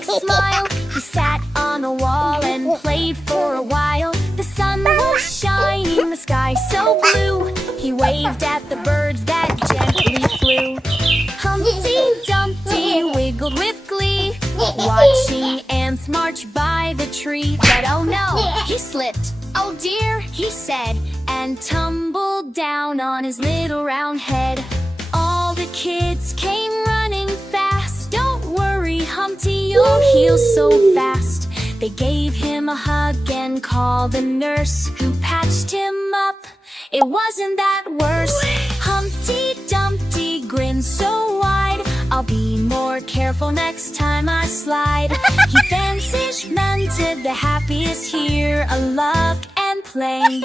big smile. He sat on a wall and played for a while. The sun was shining, the sky so blue. He waved at the birds that gently flew. Humpty Dumpty wiggled with glee, watching ants march by the tree. But oh no, he slipped. Oh dear, he said, and tumbled down on his little round head. All the kids came running fast. Don't worry, Humpty, you'll heal so fast. They gave him a hug and called the nurse, who patched him up. It wasn't that worse. Humpty Dumpty grinned so wide. I'll be more careful next time I slide. He fancied mented the happiest here, a love and play.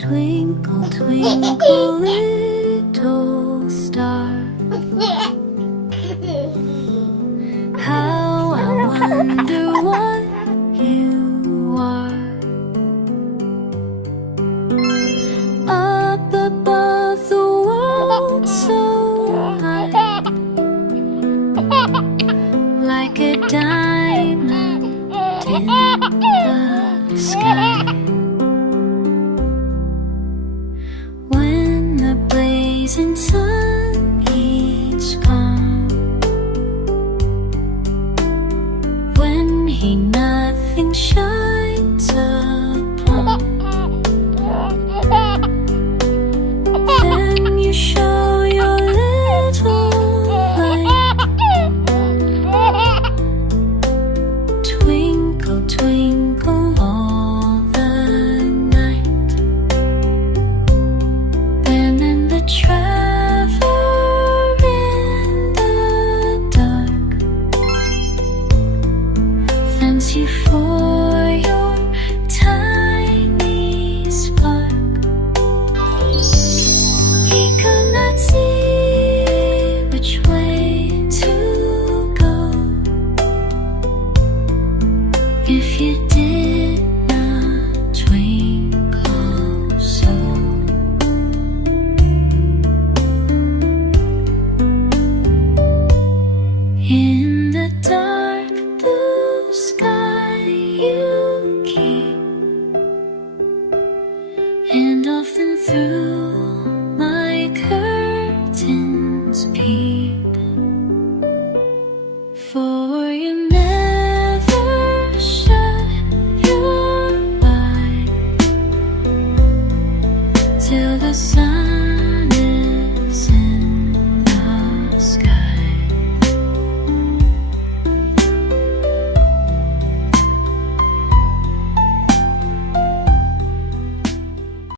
Twinkle, twinkle, little star,